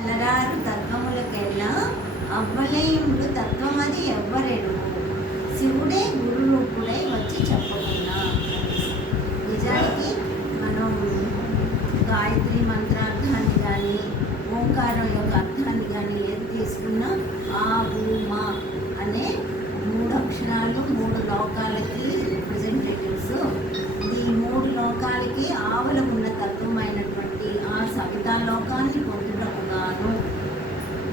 అనరారు తత్వములకెల్లా అవ్వలేయుడు తత్వమది ఎవ్వరెరుగు శివుడే గురు రూపుడై వచ్చి చెప్పకున్నా. నిజానికి మనం గాయత్రి మంత్రార్థాన్ని కానీ ఓంకారం యొక్క అర్థాన్ని కానీ ఏది తీసుకున్నా ఆ ఊ మా అనే 3 అక్షరాలు 3 లోకాలకి రిప్రజెంటేటివ్స్. ఈ 3 లోకాలకి ఆవల ఉన్న తత్వమైనటువంటి ఆ సవితా లోకాన్ని పొందుటకుగాను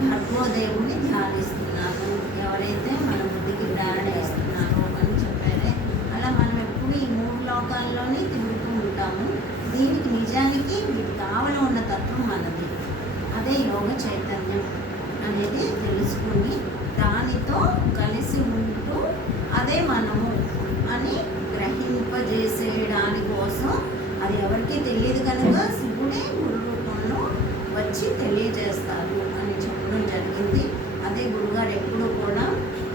భర్గోదేవుని ధ్యానిస్తున్నాను. ఎవరైతే మన బుద్ధికి ధారణ ఇస్తున్నారో అని చెప్పారే, అలా మనం ఎప్పుడు ఈ 3 లోకాల్లోనే తిరుగుతూ ఉంటాము. దీనికి నిజానికి వీటికి ఆవల ఉన్న తత్వం మనది. అదే యోగ చైతన్యం అనేది తెలుసుకుని దానితో కలిసి ఉంటూ అదే మనము అని గ్రహింపజేసేయడాని కోసం అది ఎవరికీ తెలియదు కనుక శివుడే గురు రూపంలో వచ్చి తెలియజేస్తారు అని చెప్పడం జరిగింది. అదే గురుగారు ఎప్పుడూ కూడా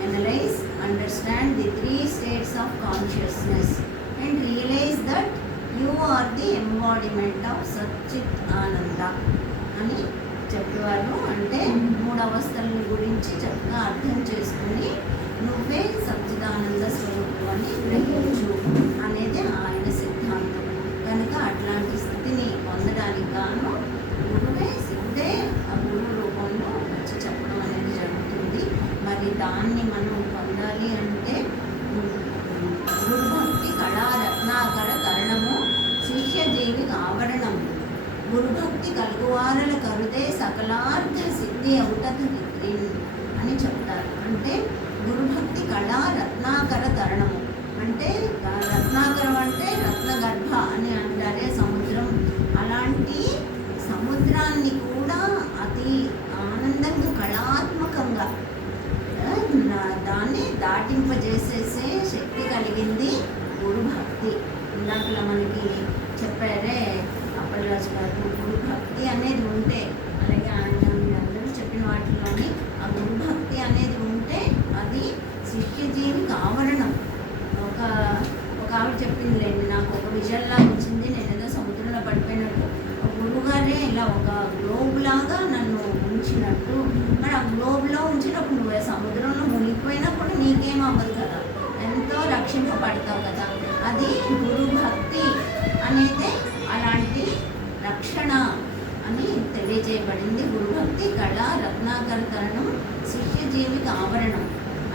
analyse, understand the 3 states of consciousness and realise that you are the embodiment of సచ్చిత్ ఆనంద అని చెప్పేవారు. అంటే 3 అవస్థల గురించి చక్కగా అర్థం చేసుకుని నువ్వే సచ్చిదానంద స్వరూపం అని గ్రహించు అనేది ఆయన సిద్ధాంతం. కనుక అట్లాంటి స్థితిని పొందడానికి గాను శివుడే ఆ గురు రూపంలో వచ్చి చెప్పడం అనేది జరుగుతుంది. మరి దాన్ని మనం పొందాలి అంటే గురుభక్తి కళా రత్నాకర తరణము శిష్యజీవి ఆవరణము గురుభక్తి కలుగువారల కరుదే సకలార్థ సిద్ధి అవుతుంది అని చెప్తారు. అంటే గురుభక్తి కళా రత్నాకర తరణము అంటే రత్నాకరం అంటే రత్నగర్భ అని అంటారే సముద్రం. అలాంటి సముద్రాన్ని కూడా అతి ఆనందంగా కళాత్మకంగా దాన్ని దాటింపజేసేసే శక్తి కలిగింది గురుభక్తి. ఇందాకలా మనకి చెప్పారే అప్పలరాజు గారు, గురుభక్తి అనేది ఉంటే, అలాగే ఆయన అందరూ చెప్పిన వాటిలోని ఆ గురుభక్తి అనేది ఉంటే అది శిష్యజీవికి ఆవరణం. ఒక ఆవిడ చెప్పిందిలేండి, నాకు ఒక విజన్లా వచ్చింది, నేను ఏదో సముద్రంలో పడిపోయినట్టు గురువుగారే ఇలా ఒక గ్లోబ్ లాగా నన్ను ఉంచినట్టు. మరి ఆ గ్లోబ్లో ఉంచినప్పుడు నువ్వు సముద్రంలో మునిగిపోయినప్పుడు నీకేం అవ్వదు కదా, ఎంతో రక్షింపబడతావు కదా. అది గురుభక్తి అనేది అలాంటి రక్షణ అని తెలియజేయబడింది. గురుభక్తి కళా రత్నాకర తరణం శిష్యజీవికి ఆవరణం.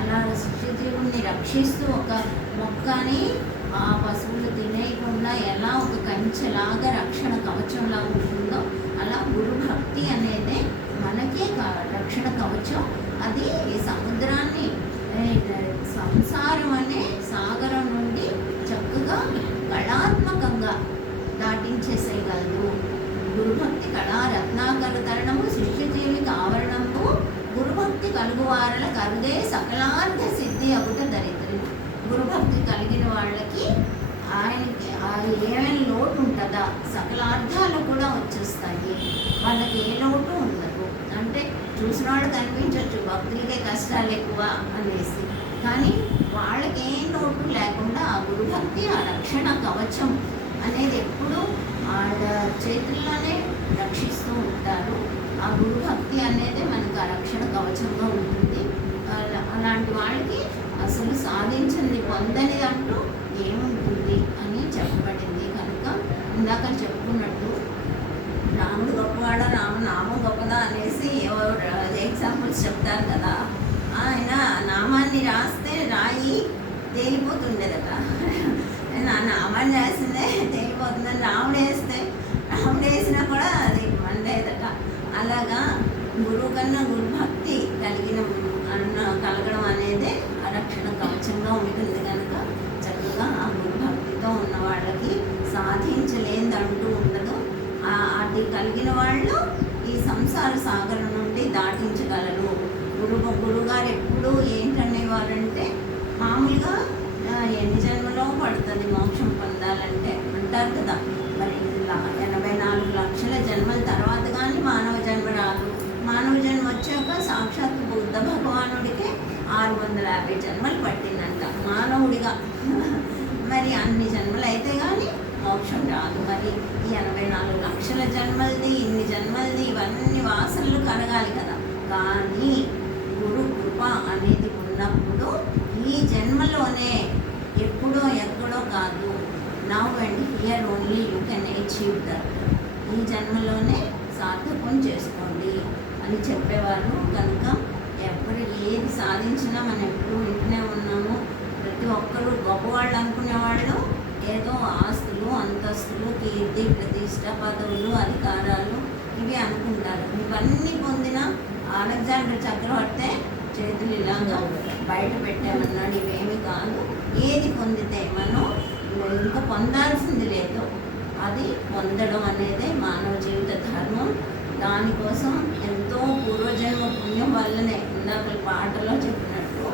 అలా శిష్యజీవుని రక్షిస్తూ ఒక మొక్కని ఆ పశువులు తినేయకుండా ఎలా ఒక కంచెలాగా రక్షణ కవచంలాగా ఉంటుందో అలా గురుభక్తి అనేది మనకే రక్షణ కవచం. అది ఈ సముద్రాన్ని సంసారం అనే సాగరం నుండి చక్కగా కళాత్మకంగా దాటించేసేయగలదు. గురుభక్తి కళా రత్నాకర తరణము శిష్యజీవికి ఆవరణము గురుభక్తి కలుగువారల కరుదే సకలార్థ సిద్ధి అవుట దరిద్రం. గురుభక్తి కలిగిన వాళ్ళకి ఆయనకి ఏమైనా లోటు ఉంటుందా, సకలార్థాలు కూడా వచ్చేస్తాయి. వాళ్ళకి ఏ లోటు ఉండదు. అంటే చూసిన వాళ్ళు కనిపించవచ్చు భక్తులకే కష్టాలు ఎక్కువ అనేసి, కానీ వాళ్ళకి ఏం లోటు లేకుండా ఆ గురుభక్తి ఆ రక్షణ కవచం అనేది ఎప్పుడు వాళ్ళ చేతుల్లోనే రక్షిస్తూ ఉంటారు. ఆ గురుభక్తి అనేది మనకు ఆ రక్షణ కవచంగా ఉంటుంది. అలాంటి వాళ్ళకి అసలు సాధించింది పొందని అంటూ ఏముంటుంది అని చెప్పబడింది. కనుక ఇందాక చెప్పుకున్నట్టు రాముడు గొప్పవాడ రామనామం గొప్పదా అనేసి ఎగ్జాంపుల్స్ చెప్తారు కదా. ఆయన నామాన్ని రాస్తే రాయి తేలిపోతుండేదట. నా నామాన్ని రాసిందే తేలిపోతుందని రాముడు వేసినా కూడా అది మండేదట. అలాగా గురువు కన్నా గురుభక్తి కలగడం అనేది ఆ రక్షణ కవచంగా ఉంటుంది. కనుక చక్కగా ఆ గురుభక్తితో ఉన్న వాళ్ళకి సాధించలేదంటూ ఉండదు. అది కలిగిన వాళ్ళు ఈ సంసార సాగరం నుండి దాటించగలరు. గురుగారు ఎప్పుడు ఏంటనేవారంటే, మామూలుగా ఎన్ని జన్మలో పడుతుంది మోక్షం పొందాలంటే అంటారు కదా. మరి 84 లక్షల జన్మల తర్వాత కానీ మానవ జన్మ రాదు. మానవ జన్మ వచ్చాక సాక్షాత్ బుద్ధ భగవానుడికి 650 జన్మలు పట్టిందంట మానవుడిగా. మరి అన్ని జన్మలు అయితే కానీ మోక్షం రాదు. మరి ఈ 84 లక్షల జన్మలది, ఇన్ని జన్మలది, ఇవన్నీ వాసనలు కానీ గురు కృప అనేది ఉన్నప్పుడు ఈ జన్మలోనే ఎప్పుడో ఎక్కడో కాదు, now and here only you can achieve that. ఈ జన్మలోనే సార్థకం చేసుకోండి అని చెప్పేవారు. కనుక ఎప్పుడు ఏది సాధించినా మనం ఎప్పుడు వింటూనే ఉన్నాము. ప్రతి ఒక్కరూ గొప్పవాళ్ళు అనుకునేవాళ్ళు ఏదో ఆస్తులు, అంతస్తులు, కీర్తి, ప్రతిష్ట, పదవులు, అధికారాలు ఇవి అనుకుంటారు. ఇవన్నీ పొందిన అలెగ్జాండర్ చక్రవర్తి చేతులు ఇలాగా బయట పెట్టామన్నాడు. ఇవేమి కాదు, ఏది పొందితే మనం ఇంకా పొందాల్సింది లేదో అది పొందడం అనేదే మానవ జీవిత ధర్మం. దానికోసం ఎంతో పూర్వజన్మ పుణ్యం వల్లనే, ఇందాక పాటలో చెప్పినట్టు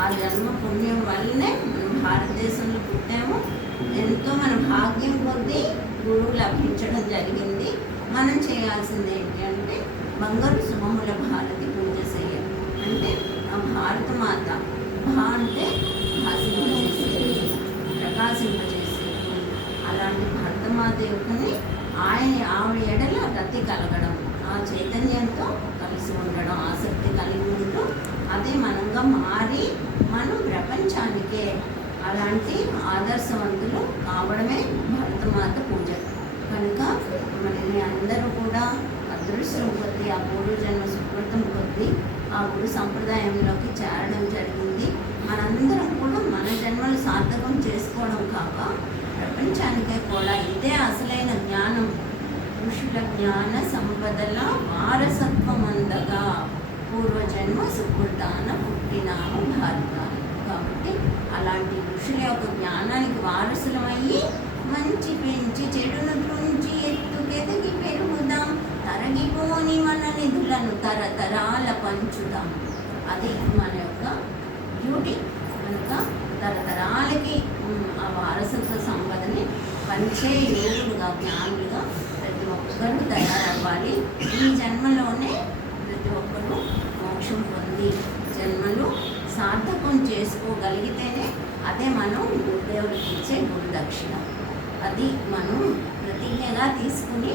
ఆ జన్మ పుణ్యం వల్లనే మనం భారతదేశంలో పుట్టాము. ఎంతో మన భాగ్యం కొద్దీ గురువు లభించడం జరిగింది. మనం చేయాల్సింది ఏంటి అంటే బంగారు సుమముల భారతి పూజ చేయాలి. అంటే ఆ భారత మాత, భా అంటే భాసింపజేసేది, ప్రకాశింపజేసేది. అలాంటి భరతమాత యొక్కని ఆవిడ ఎడల రతి కలగడం, ఆ చైతన్యంతో కలిసి ఉండడం, ఆసక్తి కలిగి ఉంటూ అదే మనంగా మారి మనం ప్రపంచానికే అలాంటి ఆదర్శవంతులు కావడమే భరతమాత పూజ. కనుక మనల్ని అందరూ కూడా అదృష్టం కొద్దీ, ఆ పూర్వజన్మ సుకృతం కొద్దీ ఆ గురు సంప్రదాయంలోకి చేరడం జరిగింది. మనందరం కూడా మన జన్మలు సార్థకం చేసుకోవడం కాక ప్రపంచానికే కూడా ఇదే అసలైన జ్ఞానం. ఋషుల జ్ఞాన సంపదల వారసత్వం అందగా పూర్వజన్మ సుకృతాన పుట్టినాము భారతాన్ని. కాబట్టి అలాంటి ఋషుల యొక్క జ్ఞానానికి వారసులమయ్యి మంచి పెంచి చెడును తుంచి ఎత్తుకెదిగి పెరుగుదాం, తరగిపోని మన నిధులను తరతరాల పంచుదాం. అది మన యొక్క డ్యూటీ. కనుక తరతరాలకి ఆ వారసత్వ సంపదని పంచే యోగులుగా, జ్ఞానులుగా ప్రతి ఒక్కరూ తయారవ్వాలి. ఈ జన్మలోనే ప్రతి ఒక్కరూ మోక్షం పొంది జన్మలు సార్థకం చేసుకోగలిగితేనే అదే మనం గురుదేవుడికి ఇచ్చే గురుదక్షిణ. అది మనం ప్రతిజ్ఞగా తీసుకుని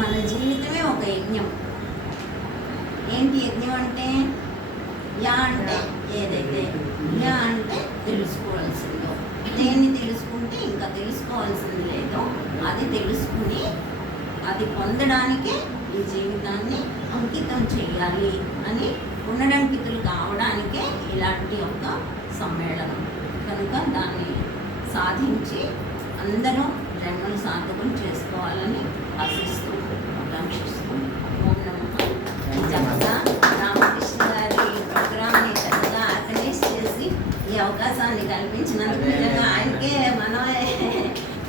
మన జీవితమే ఒక యజ్ఞం. ఏంటి యజ్ఞం అంటే? యా అంటే ఏదైతే, యా అంటే తెలుసుకోవాల్సిందో, దేన్ని తెలుసుకుంటే ఇంకా తెలుసుకోవాల్సింది లేదో అది తెలుసుకుని అది పొందడానికే ఈ జీవితాన్ని అంకితం చేయాలి అని పునరంకితులు కావడానికే ఇలాంటి ఒక సమ్మేళనం. కనుక దాన్ని సాధించి అందరూ జన్మలు సార్థకం చేసుకోవాలని ఆశిస్తూ, ఆకాంక్షిస్తూ ఓం నమః. చక్కగా రామకృష్ణ గారి ప్రోగ్రామ్ని చక్కగా ఆర్గనైజ్ చేసి ఈ అవకాశాన్ని కల్పించినందుకు నిజంగా ఆయనకే మనమే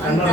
కొంత